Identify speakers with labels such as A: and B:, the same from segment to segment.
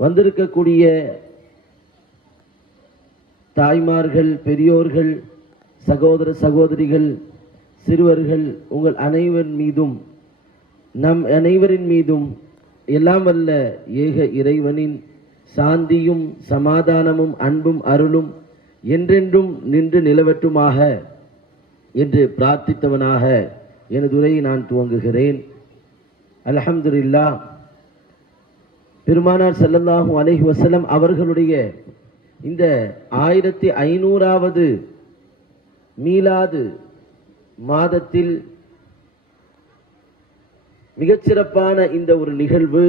A: வந்திருக்கக்கூடிய தாய்மார்கள் பெரியோர்கள் சகோதர சகோதரிகள் சிறுவர்கள் உங்கள் அனைவர் மீதும் நம் அனைவரின் மீதும் எல்லாம் வல்ல ஏக இறைவனின் சாந்தியும் சமாதானமும் அன்பும் அருளும் என்றென்றும் நின்று நிலவட்டுமாக என்று பிரார்த்தித்தவனாக எனதுரையை நான் துவங்குகிறேன். அலமதுல்லா பெருமானார் ஸல்லல்லாஹு அலைஹி வசலம் அவர்களுடைய இந்த ஆயிரத்தி ஐநூறாவது மீலாது மாதத்தில் மிகச்சிறப்பான இந்த ஒரு நிகழ்வு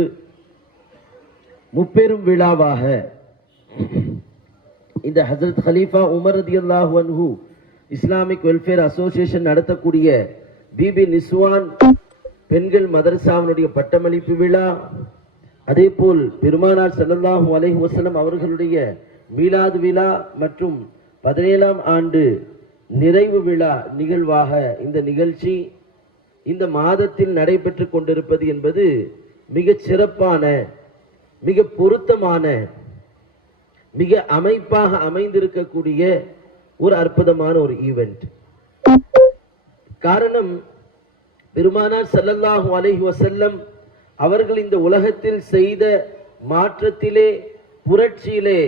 A: முப்பெரும் விழாவாக இந்த ஹசரத் ஹலீஃபா உமர் ரதியல்லாஹு அன்ஹு இஸ்லாமிக் வெல்ஃபேர் அசோசியேஷன் நடத்தக்கூடிய பிபி நிஸ்வான் பெண்கள் மதரசாவினுடைய பட்டமளிப்பு விழா அதே போல் பெருமானார் செல்லல்லாஹு அலைஹி வசலம் அவர்களுடைய மீலாது விழா மற்றும் பதினேழாம் ஆண்டு நிறைவு விழா நிகழ்வாக இந்த நிகழ்ச்சி இந்த மாதத்தில் நடைபெற்று கொண்டிருப்பது என்பது மிக சிறப்பான மிக பொருத்தமான மிக அமைப்பாக அமைந்திருக்கக்கூடிய ஒரு அற்புதமான ஒரு ஈவெண்ட் காரணம் பெருமானார் ஸல்லல்லாஹு அலைஹி வசல்லம் அவர்கள் இந்த உலகத்தில் செய்த மாற்றத்திலே புரட்சியிலே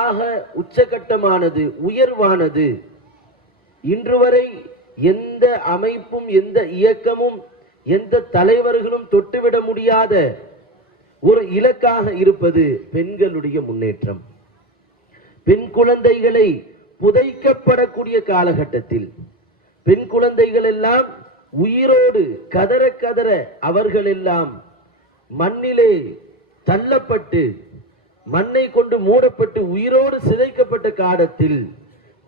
A: ஆக உச்சகட்டமானது உயர்வானது. இன்று வரை எந்த அமைப்பும் எந்த இயக்கமும் எந்த தலைவர்களும் தொட்டுவிட முடியாத ஒரு இலக்காக இருப்பது பெண்களுடைய முன்னேற்றம். பெண் குழந்தைகளை புதைக்கப்படக்கூடிய காலகட்டத்தில் பெண் குழந்தைகள் எல்லாம் உயிரோடு கதற கதற அவர்கள் எல்லாம் மண்ணிலே தள்ளப்பட்டு மண்ணை கொண்டு மூடப்பட்டு உயிரோடு சிதைக்கப்பட்ட காலத்தில்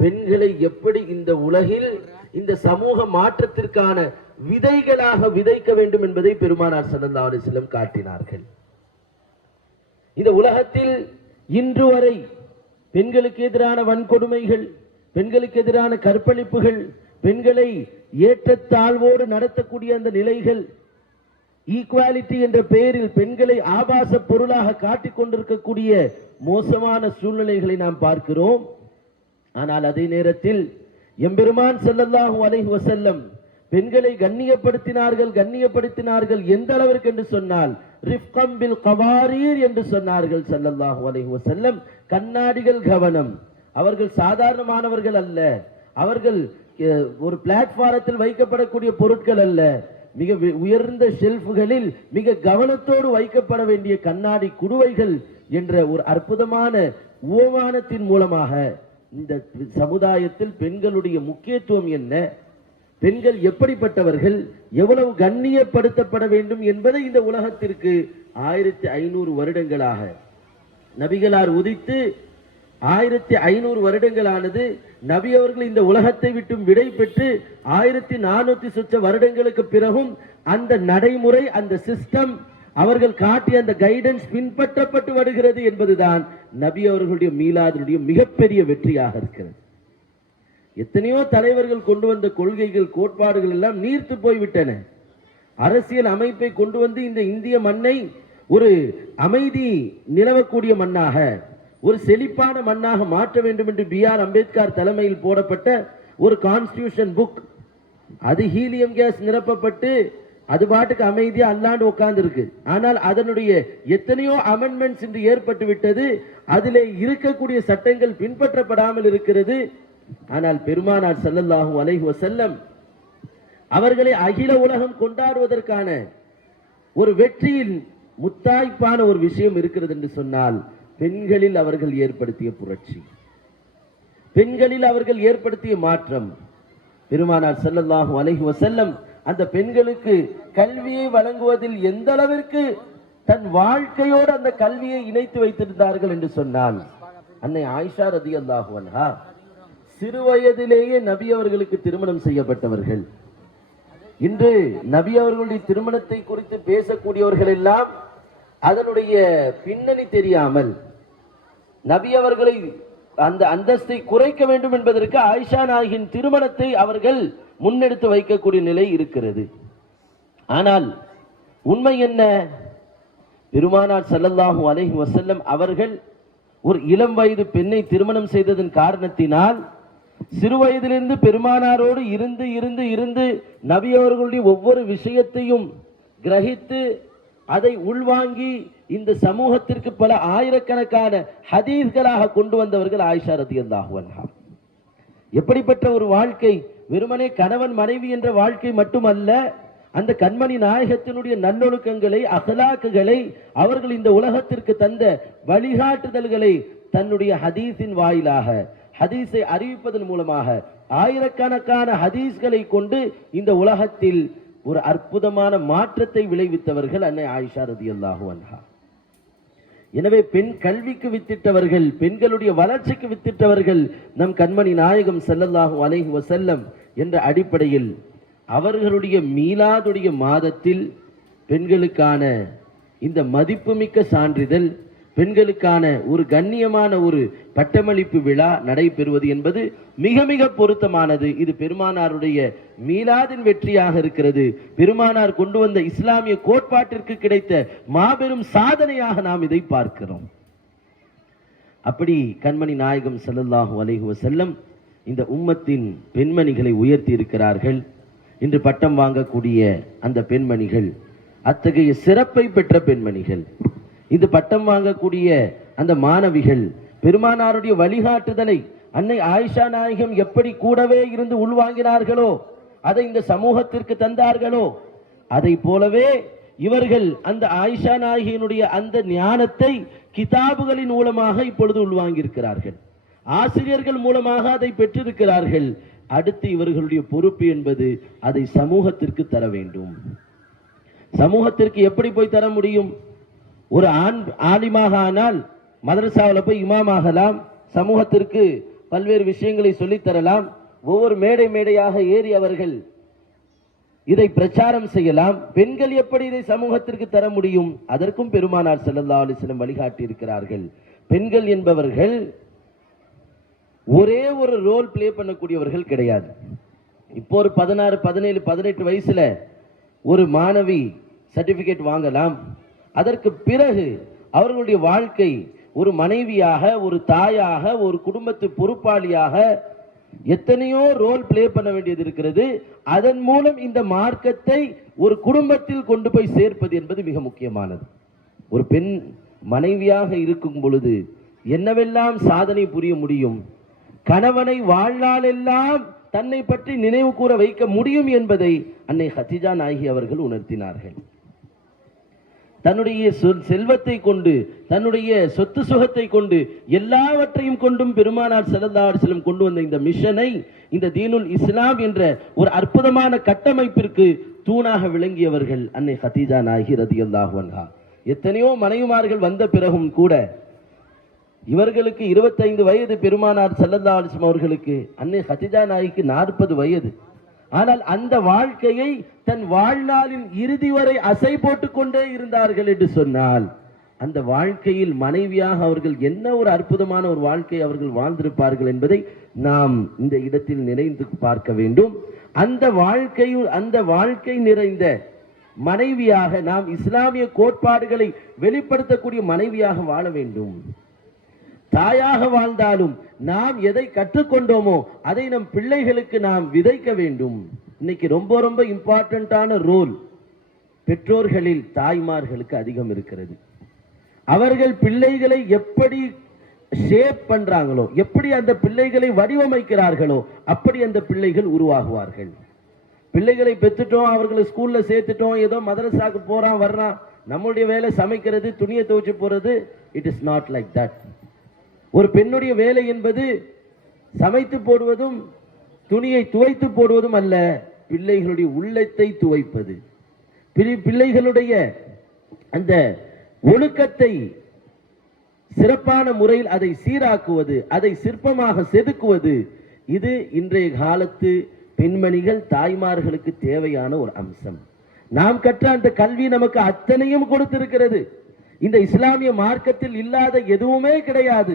A: பெண்களை எப்படி இந்த உலகில் இந்த சமூக மாற்றத்திற்கான விதைகளாக விதைக்க வேண்டும் என்பதை பெருமானார் ஸல்லல்லாஹு அலைஹி காட்டினார்கள். இந்த உலகத்தில் இன்று வரை பெண்களுக்கு எதிரான வன்கொடுமைகள் பெண்களுக்கு எதிரான கற்பழிப்புகள் பெண்களை ஏற்றத்தாழ்வோடு நடத்தக்கூடிய அந்த நிலைகள் ஈக்குவாலிட்டி என்ற பெயரில் பெண்களை ஆபாச பொருளாக காட்டிக் கொண்டிருக்கக்கூடிய மோசமான சூழ்நிலைகளை நாம் பார்க்கிறோம். ஆனால் அதே நேரத்தில் எம்பெருமான் ஸல்லல்லாஹு அலைஹி வசல்லம் பெண்களை கண்ணியப்படுத்தினார்கள் கண்ணியப்படுத்தினார்கள் எந்த அளவிற்கு என்று சொன்னால் ரிஃப்கம் பில் கவாரீர் என்று சொன்னார்கள் ஸல்லல்லாஹு அலைஹி வசல்லம் கண்ணாடிகள் கவனம். அவர்கள் சாதாரணமானவர்கள் அல்ல. அவர்கள் ஒரு பிளாட்ஃபாரத்தில் வைக்கப்படக்கூடிய பொருட்கள் அல்ல. மிக உயர்ந்த ஷெல்ஃப்களில் மிக கவனத்தோடு வைக்கப்பட வேண்டிய கண்ணாடி குடுவைகள் என்ற ஒரு அற்புதமான உவமானத்தின் மூலமாக இந்த சமுதாயத்தில் பெண்களுடைய முக்கியத்துவம் என்ன? பெண்கள் எப்படிப்பட்டவர்கள்? எவ்வளவு கண்ணியப்படுத்தப்பட வேண்டும் என்பதை இந்த உலகத்திற்கு ஆயிரத்தி ஐநூறு வருடங்களாக நபிகளார் உதித்து ஆயிரத்தி ஐநூறு வருடங்களானது நபி அவர்கள் இந்த உலகத்தை விட்டும் விடை பெற்று ஆயிரத்தி நானூத்தி சுற்ற வருடங்களுக்கு பிறகும் அந்த நடைமுறை அந்த சிஸ்டம் அவர்கள் காட்டிய அந்த கைடன்ஸ் பின்பற்றப்பட்டு வருகிறது என்பதுதான் நபி அவர்களுடைய மீலாதனுடைய மிகப்பெரிய வெற்றியாக இருக்கிறது. எத்தனையோ தலைவர்கள் கொண்டு வந்த கொள்கைகள் கோட்பாடுகள் எல்லாம் நீர்த்து போய்விட்டன. அரசியல் அமைப்பை கொண்டு வந்து இந்த இந்திய மண்ணை ஒரு அமைதி நிலவக்கூடிய மண்ணாக ஒரு செழிப்பான மண்ணாக மாற்ற வேண்டும் என்று பி ஆர் அம்பேத்கர் தலைமையில் போடப்பட்ட ஒரு கான்ஸ்டியூஷன் புக் அது ஹீலியம் கேஸ் நிரப்பப்பட்டு அது பாட்டுக்கு அமைதியா அல்லாண்டு உட்கார்ந்துருக்கு ஆனால் அதனுடைய எத்தனையோ அமெண்ட்மெண்ட்ஸ் இன்று ஏற்பட்டு விட்டது. அதிலே இருக்கக்கூடிய சட்டங்கள் பின்பற்றப்படாமல் இருக்கிறது. ஆனால் பெருமானார் செல்லல்லாகும் அலைஹி செல்லம் அவர்களை அகில உலகம் கொண்டாடுவதற்கான ஒரு வெற்றியின் முத்தாய்ப்பான ஒரு விஷயம் இருக்கிறது என்று சொன்னால் பெண்களில் அவர்கள் ஏற்படுத்திய புரட்சி. பெண்களில் அவர்கள் ஏற்படுத்திய மாற்றம். பெருமானார் ஸல்லல்லாஹு அலைஹி செல்லம் அந்த பெண்களுக்கு கல்வியை வழங்குவதில் எந்த அளவிற்கு தன் வாழ்க்கையோடு அந்த கல்வியை இணைத்து வைத்திருந்தார்கள் என்று சொன்னால் அன்னை ஆயிஷா ரதி அன்ஹா சிறு வயதிலேயே நபி அவர்களுக்கு திருமணம் செய்யப்பட்டவர்கள். இன்று நபி அவர்களுடைய திருமணத்தை குறித்து பேசக்கூடியவர்கள் எல்லாம் அதனுடைய பின்னணி தெரியாமல் நபி அவர்களை அந்த அந்தஸ்தை குறைக்க வேண்டும் என்பதற்கு ஆயிஷா நாயகின் திருமணத்தை அவர்கள் முன்னெடுத்து வைக்கக்கூடிய நிலை இருக்கிறது. ஆனால் உண்மை என்ன? பெருமானார் ஸல்லல்லாஹு அலஹி வசல்லம் அவர்கள் ஒரு இளம் வயது பெண்ணை திருமணம் செய்ததன் காரணத்தினால் சிறு வயதிலிருந்து பெருமானாரோடு இருந்து இருந்து இருந்து நபி அவர்களுடைய ஒவ்வொரு விஷயத்தையும் கிரகித்து அதை உள்வாங்கி இந்த சமூகத்திற்கு பல ஆயிரக்கணக்கான ஹதீஸ்களாக கொண்டு வந்தவர்கள் ஆயிஷா ரதி அன்ஹா. எப்படிப்பட்ட ஒரு வாழ்க்கை? வெறுமனே கணவன் மனைவி என்ற வாழ்க்கை மட்டுமல்ல அந்த கண்மணி நாயகத்தினுடைய நல்லொழுக்கங்களை அகலாக்குகளை அவர்கள் இந்த உலகத்திற்கு தந்த வழிகாட்டுதல்களை தன்னுடைய ஹதீஸின் வாயிலாக ஹதீஸை அறிவிப்பதன் மூலமாக ஆயிரக்கணக்கான ஹதீஸ்களை கொண்டு இந்த உலகத்தில் ஒரு அற்புதமான மாற்றத்தை விளைவித்தவர்கள் அன்னை ஆயிஷா ரதியல்லாஹு அன்ஹா. எனவே பெண் கல்விக்கு வித்திட்டவர்கள் பெண்களுடைய வளர்ச்சிக்கு வித்திட்டவர்கள் நம் கண்மணி நாயகம் செல்லல்லாகும் அலைஹி செல்லம் என்ற அடிப்படையில் அவர்களுடைய மீளாதுடைய மாதத்தில் பெண்களுக்கான இந்த மதிப்புமிக்க சான்றிதழ் பெண்களுக்கான ஒரு கண்ணியமான ஒரு பட்டமளிப்பு விழா நடைபெறுவது என்பது மிக மிக பொருத்தமானது. இது பெருமானாருடைய மீலாதின் வெற்றியாக இருக்கிறது. பெருமானார் கொண்டு வந்த இஸ்லாமிய கோட்பாட்டிற்கு கிடைத்த மாபெரும் சாதனையாக நாம் இதை பார்க்கிறோம். அப்படி கண்மணி நாயகம் செல்லல்லாஹு அலைஹி செல்லம் இந்த உம்மத்தின் பெண்மணிகளை உயர்த்தி இருக்கிறார்கள். இன்று பட்டம் வாங்கக்கூடிய அந்த பெண்மணிகள் அத்தகைய சிறப்பை பெற்ற பெண்மணிகள். இது பட்டம் வாங்கக்கூடிய அந்த மாணவிகள். பெருமானாருடைய வழிகாட்டுதலை அன்னை ஆயிஷா நாயகம் எப்படி கூடவே இருந்து உள்வாங்கினார்களோ அதை இந்த சமூகத்திற்கு தந்தார்களோ அதை போலவே இவர்கள் அந்த ஆயிஷா நாயகியினுடைய அந்த ஞானத்தை கிதாபுகளின் மூலமாக இப்பொழுது உள்வாங்கியிருக்கிறார்கள். ஆசிரியர்கள் மூலமாக அதை பெற்றிருக்கிறார்கள். அடுத்து இவர்களுடைய பொறுப்பு என்பது அதை சமூகத்திற்கு தர வேண்டும். சமூகத்திற்கு எப்படி போய் தர முடியும்? ஒரு ஆண் ஆலிமாக ஆனால் மதரசாவில் போய் இமாமாகலாம் சமூகத்திற்கு பல்வேறு விஷயங்களை சொல்லித்தரலாம் ஒவ்வொரு மேடை மேடையாக ஏறி அவர்கள் இதை பிரச்சாரம் செய்யலாம். பெண்கள் எப்படி இதை சமூகத்திற்கு தர முடியும்? அதற்கும் பெருமானார் செல்லல்லா அலைஹி வழிகாட்டி இருக்கிறார்கள் பெண்கள் என்பவர்கள் ஒரே ஒரு ரோல் ப்ளே பண்ணக்கூடியவர்கள் கிடையாது. இப்போ ஒரு பதினாறு பதினேழு பதினெட்டு வயசுல ஒரு மாணவி சர்டிபிகேட் வாங்கலாம். அதற்கு பிறகு அவர்களுடைய வாழ்க்கை ஒரு மனைவியாக ஒரு தாயாக ஒரு குடும்பத்து பொறுப்பாளியாக எத்தனையோ ரோல் ப்ளே பண்ண வேண்டியது இருக்கிறது. அதன் மூலம் இந்த மார்க்கத்தை ஒரு குடும்பத்தில் கொண்டு போய் சேர்ப்பது என்பது மிக முக்கியமானது. ஒரு பெண் மனைவியாக இருக்கும் பொழுது என்னவெல்லாம் சாதனை புரிய முடியும்? கணவனை வாழ்நாளெல்லாம் தன்னை பற்றி நினைவு கூற வைக்க முடியும் என்பதை அன்னை ஹத்திஜா நாயகி அவர்கள் உணர்த்தினார்கள். தன்னுடைய செல்வத்தை கொண்டு தன்னுடைய சொத்து சுகத்தை கொண்டு எல்லாவற்றையும் கொண்டும் பெருமானார் ஸல்லல்லாஹு செல்லும் கொண்டு வந்த இந்த மிஷனை இந்த தீனுல் இஸ்லாம் என்ற ஒரு அற்புதமான கட்டமைப்பிற்கு தூணாக விளங்கியவர்கள் அன்னை ஹதீஜா நாயகி ரதி அன்ஹா. எத்தனையோ மனைவிமார்கள் வந்த பிறகும் கூட இவர்களுக்கு இருபத்தைந்து வயது பெருமானார் ஸல்லல்லாஹு அவர்களுக்கு அன்னை ஹதீஜா நாய்க்கு நாற்பது வயது. ஆனால் அந்த வாழ்க்கையை தன் வாழ்நாளின் இறுதி வரை அசை போட்டுக்கொண்டே இருந்தார்கள் என்று சொன்னால் அந்த வாழ்க்கையில் மனைவியாக அவர்கள் என்ன ஒரு அற்புதமான ஒரு வாழ்க்கை அவர்கள் வாழ்ந்திருப்பார்கள் என்பதை நாம் இந்த இடத்தில் நினைந்து பார்க்க வேண்டும். அந்த வாழ்க்கையில் அந்த வாழ்க்கை நிறைந்த மனைவியாக நாம் இஸ்லாமிய கோட்பாடுகளை வெளிப்படுத்தக்கூடிய மனைவியாக வாழ வேண்டும். தாயாக வாழ்ந்தாலும் நாம் எதை கற்றுக்கொண்டோமோ அதை நம் பிள்ளைகளுக்கு நாம் விதைக்க வேண்டும். இன்னைக்கு ரொம்ப ரொம்ப இம்பார்ட்டண்ட்டான ரோல் பெற்றோர்களில் தாய்மார்களுக்கு அதிகம் இருக்கிறது. அவர்கள் பிள்ளைகளை எப்படி ஷேப் பண்றாங்களோ எப்படி அந்த பிள்ளைகளை வடிவமைக்கிறார்களோ அப்படி அந்த பிள்ளைகள் உருவாகுவார்கள். பிள்ளைகளை பெற்றுட்டோம் அவர்களை ஸ்கூல்ல சேர்த்துட்டோம் ஏதோ மதரசாக்கு போறான் வர்றான் நம்மளுடைய வேலை சமைக்கிறது துணியை துவைச்சு போறது it is not like that ஒரு பெண்ணுடைய வேலை என்பது சமைத்து போடுவதும் துணியை துவைத்து போடுவதும் அல்ல பிள்ளைகளுடைய உள்ளத்தை துவைப்பது. பிள்ளைகளுடைய அந்த ஒழுக்கத்தை சிறப்பான முறையில் அதை சீராக்குவது அதை சிற்பமாக செதுக்குவது இது இன்றைய காலத்து பெண்மணிகள் தாய்மார்களுக்கு தேவையான ஒரு அம்சம். நாம் கற்ற அந்த கல்வி நமக்கு அத்தனையும் கொடுத்திருக்கிறது. இந்த இஸ்லாமிய மார்க்கத்தில் இல்லாத எதுவுமே கிடையாது.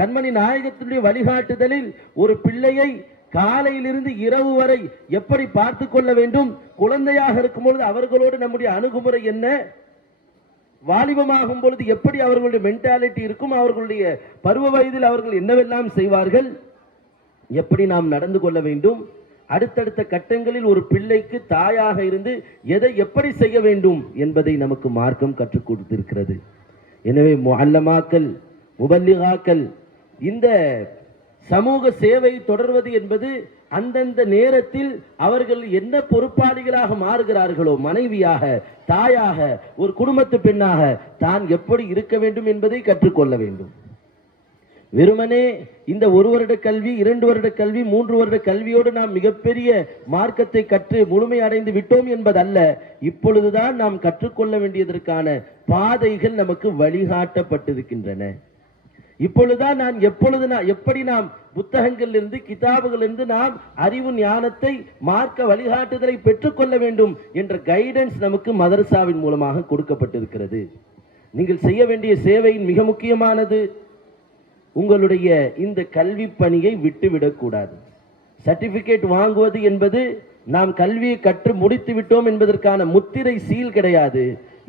A: கண்மணி நாயகத்தினுடைய வழிகாட்டுதலில் ஒரு பிள்ளையை காலையிலிருந்து இரவு வரை எப்படி பார்த்து கொள்ள வேண்டும்? குழந்தையாக இருக்கும் பொழுது அவர்களோடு நம்முடைய அணுகுமுறை என்ன? வாலிபமாகும் பொழுது எப்படி அவர்களுடைய மென்டாலிட்டி இருக்கும்? அவர்களுடைய பருவ வயதில் அவர்கள் என்னவெல்லாம் செய்வார்கள்? எப்படி நாம் நடந்து கொள்ள வேண்டும்? அடுத்தடுத்த கட்டங்களில் ஒரு பிள்ளைக்கு தாயாக இருந்து எதை எப்படி செய்ய வேண்டும் என்பதை நமக்கு மார்க்கம் கற்றுக் கொடுத்திருக்கிறது. எனவே அல்லமாக்கல் முபல்லிகாக்கள் இந்த சமூக சேவை தொடர்வது என்பது அந்தந்த நேரத்தில் அவர்கள் என்ன பொறுப்பாளிகளாக மாறுகிறார்களோ மனைவியாக தாயாக ஒரு குடும்பத்து பெண்ணாக தான் எப்படி இருக்க வேண்டும் என்பதை கற்றுக்கொள்ள வேண்டும். வெறுமனே இந்த ஒரு வருட கல்வி இரண்டு வருட கல்வி மூன்று வருட கல்வியோடு நாம் மிகப்பெரிய மார்க்கத்தை கற்று முழுமை அடைந்து விட்டோம் என்பதல்ல இப்பொழுதுதான் நாம் கற்றுக்கொள்ள வேண்டியதற்கான பாதைகள் நமக்கு வழிகாட்டப்பட்டிருக்கின்றன. இப்பொழுதுதான் நான் எப்பொழுது நான் எப்படி நாம் புத்தகங்களிலிருந்து கிதாபுகளிலிருந்து நாம் அறிவு ஞானத்தை மார்க்க வழிகாட்டுதலை பெற்றுக்கொள்ள வேண்டும் என்ற கைடன்ஸ் நமக்கு மதரசாவின் மூலமாக கொடுக்கப்பட்டிருக்கிறது. நீங்கள் செய்ய வேண்டிய சேவையின் மிக முக்கியமானது உங்களுடைய இந்த கல்வி பணியை விட்டுவிடக்கூடாது சர்டிபிகேட் வாங்குவது என்பது நாம் கல்வியை கற்று முடித்து விட்டோம் என்பதற்கான முத்திரை சீல் கிடையாது.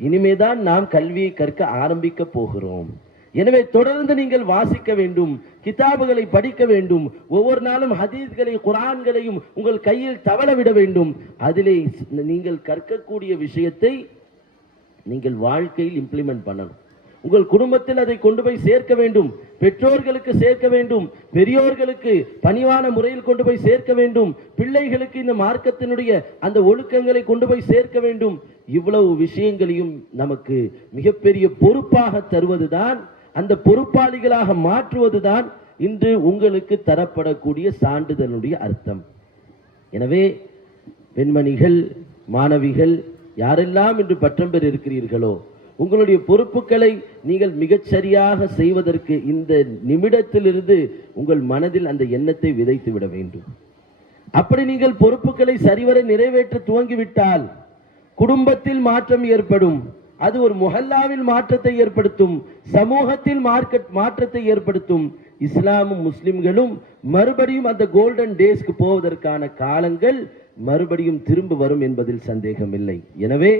A: இனிமேதான் நாம் கல்வியை கற்க ஆரம்பிக்க போகிறோம். எனவே தொடர்ந்து நீங்கள் வாசிக்க வேண்டும் கிதாபுகளை படிக்க வேண்டும் ஒவ்வொரு நாளும் ஹதீஸ்களை குரான்களையும் உங்கள் கையில் தவள விட வேண்டும். அதிலே நீங்கள் கற்கக்கூடிய விஷயத்தை நீங்கள் வாழ்க்கையில் இம்ப்ளிமெண்ட் பண்ணணும். உங்கள் குடும்பத்தில் அதை கொண்டு போய் சேர்க்க வேண்டும் பெற்றோர்களுக்கு சேர்க்க வேண்டும் பெரியோர்களுக்கு பணிவான முறையில் கொண்டு போய் சேர்க்க வேண்டும் பிள்ளைகளுக்கு இந்த மார்க்கத்தினுடைய அந்த ஒழுக்கங்களை கொண்டு போய் சேர்க்க வேண்டும். இவ்வளவு விஷயங்களையும் நமக்கு மிகப்பெரிய பொறுப்பாக தருவதுதான் அந்த பொறுப்பாளிகளாக மாற்றுவதுதான் இன்று உங்களுக்கு தரப்படக்கூடிய சான்றிதழுடைய அர்த்தம். எனவே பெண்மணிகள் மாணவிகள் யாரெல்லாம் இன்று பட்டம் பெற இருக்கிறீர்களோ உங்களுடைய பொறுப்புகளை நீங்கள் மிகச்சரியாக செய்வதற்கு இந்த நிமிடத்திலிருந்து உங்கள் மனதில் அந்த எண்ணத்தை விதைத்து விட வேண்டும். அப்படி நீங்கள் பொறுப்புகளை சரிவர நிறைவேற்ற துவங்கிவிட்டால் குடும்பத்தில் மாற்றம் ஏற்படும். அது ஒரு முஹல்லாவில் மாற்றத்தை ஏற்படுத்தும் சமூகத்தில் மார்க்கெட் மாற்றத்தை ஏற்படுத்தும். இஸ்லாமும் முஸ்லிம்களும் மறுபடியும் அந்த கோல்டன் டேஸ்க்கு போவதற்கான காலங்கள் மறுபடியும் திரும்ப வரும் என்பதில் சந்தேகம் இல்லை எனவே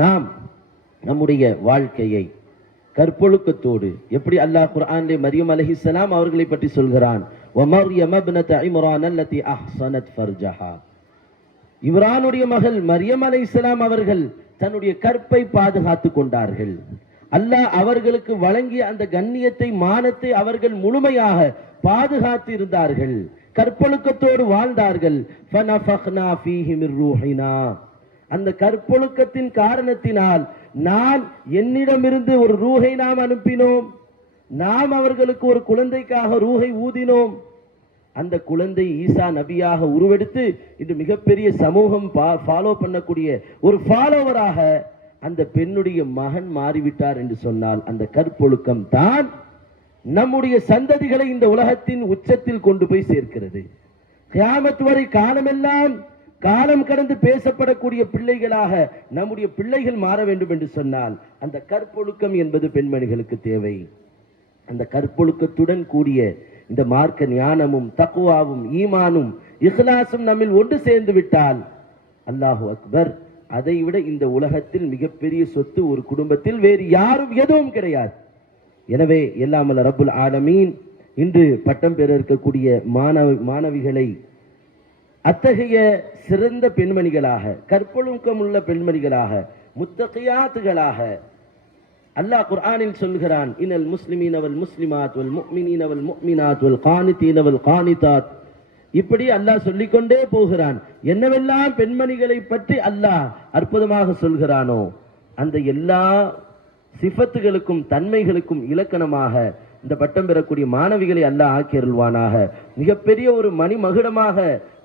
A: நாம் நம்முடைய வாழ்க்கையை கற்பொழுக்கத்தோடு எப்படி அல்லாஹ் குர்ஆனிலே மரியம் அலஹிசலாம் அவர்களை பற்றி சொல்கிறான் இம்ரானுடைய மகள் மரியம் அலை இஸ்லாம் அவர்கள் தன்னுடைய கற்பை பாதுகாத்து கொண்டார்கள். அல்லாஹ் அவர்களுக்கு வழங்கிய அந்த கண்ணியத்தை மானத்தை அவர்கள் முழுமையாக பாதுகாத்து இருந்தார்கள். கற்பொழுக்கத்தோடு வாழ்ந்தார்கள். அந்த கற்பொழுக்கத்தின் காரணத்தினால் நான் என்னிடமிருந்து ஒரு ரூகை நாம் அனுப்பினோம். நாம் அவர்களுக்கு ஒரு குழந்தைக்காக ரூகை ஊதினோம். அந்த குழந்தை ஈசா நபியாக உருவெடுத்து இன்று மிகப்பெரிய சமூகம் ஃபாலோ பண்ணக்கூடிய ஒரு ஃபாலோவராக அந்த பெண்ணுடைய மகன் மாறிவிட்டார் என்று சொன்னால் அந்த கற்பொழுக்கம் தான் நம்முடைய சந்ததிகளை இந்த உலகத்தின் உச்சத்தில் கொண்டு போய் சேர்க்கிறது. கியாமத் வரை காலமெல்லாம் காலம் கடந்து பேசப்படக்கூடிய பிள்ளைகளாக நம்முடைய பிள்ளைகள் மாற வேண்டும் என்று சொன்னால் அந்த கற்பொழுக்கம் என்பது பெண்மணிகளுக்கு தேவை. அந்த கற்பொழுக்கத்துடன் கூடிய இந்த மார்க்க ஞானமும் தக்குவாவும் ஈமானும் இஹ்லாசும் நம்மில் ஒன்று சேர்ந்து விட்டால் அல்லாஹு அக்பர் அதை விட இந்த உலகத்தில் மிகப்பெரிய சொத்து ஒரு குடும்பத்தில் வேறு யாரும் எதுவும் கிடையாது. எனவே எல்லாமல்ல ரபுல் ஆலமீன் இன்று பட்டம் பெற இருக்கக்கூடிய மாணவ மாணவிகளை அத்தகைய சிறந்த பெண்மணிகளாக கற்பொழுக்கம் உள்ள பெண்மணிகளாக முத்தகையாத்துகளாக அல்லாஹ் குர்ஆனில் சொல்கிறான் இனல் முஸ்லிமீன் அவல் முஸ்லிமாத் வல் முக்மினீன் அவல் முக்மினாத் வல் கானிதீன் அவல் கானிதாத் இப்படி அல்லாஹ் சொல்லிக்கொண்டே போகிறான். என்னவெல்லாம் பெண்மணிகளை பற்றி அல்லாஹ் அற்புதமாக சொல்கிறானோ அந்த எல்லா சிஃபத்துகளுக்கும் தன்மைகளுக்கும் இலக்கணமாக இந்த பட்டம் பெறக்கூடிய மாணவிகளை அல்லாஹ் ஆக்கியருள்வானாக மிகப்பெரிய ஒரு மணிமகுடமாக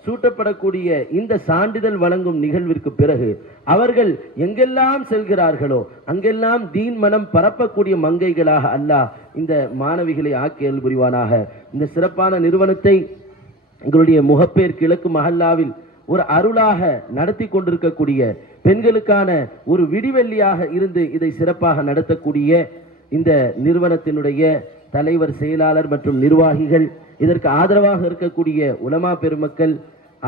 A: சூட்டப்படக்கூடிய இந்த சான்றிதழ் வழங்கும் நிகழ்விற்கு பிறகு அவர்கள் எங்கெல்லாம் செல்கிறார்களோ அங்கெல்லாம் தீன் மனம் பரப்பக்கூடிய மங்கைகளாக அல்லாஹ் இந்த மாணவிகளை ஆக்கியல் புரிவானாக. இந்த சிறப்பான நிறுவனத்தை எங்களுடைய முகப்பேர் கிழக்கு மஹல்லாவில் ஒரு அருளாக நடத்தி கொண்டிருக்கக்கூடிய பெண்களுக்கான ஒரு விடிவெள்ளியாக இருந்து இதை சிறப்பாக நடத்தக்கூடிய இந்த நிறுவனத்தினுடைய தலைவர் செயலாளர் மற்றும் நிர்வாகிகள் இதற்கு ஆதரவாக இருக்கக்கூடிய உலமா பெருமக்கள்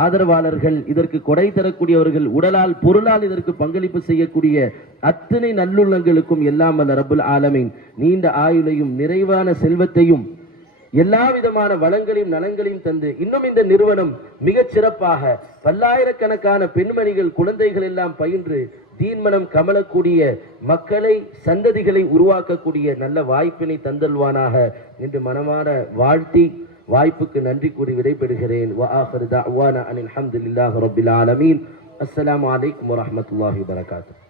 A: ஆதரவாளர்கள் இதற்கு கொடை தரக்கூடியவர்கள் உடலால் பொருளால் இதற்கு பங்களிப்பு செய்யக்கூடிய அத்தனை நல்லுள்ளங்களுக்கும் எல்லாம் அல்ல ரபுல் ஆலமின். நீண்ட ஆயுளையும் நிறைவான செல்வத்தையும் எல்லா விதமான வளங்களையும் நலங்களையும் தந்து இன்னும் இந்த நிறுவனம் மிகச் சிறப்பாக பல்லாயிரக்கணக்கான பெண்மணிகள் குழந்தைகள் எல்லாம் பயின்று தீன்மனம் கமலக்கூடிய மக்களை சந்ததிகளை உருவாக்கக்கூடிய நல்ல வாய்ப்பினை தந்தல்வானாக. என்று மனமான வாழ்த்தி வாய்ப்புக்கு நன்றி கூறி விடைபெறுகிறேன் வ ஆஹிரு தஅவானா அனில் ஹம்துலில்லாஹி ரப்பில் ஆலமீன் அஸ்ஸலாமு அலைக்கும் வரஹ்மத்துல்லாஹி வபரகாத்துஹு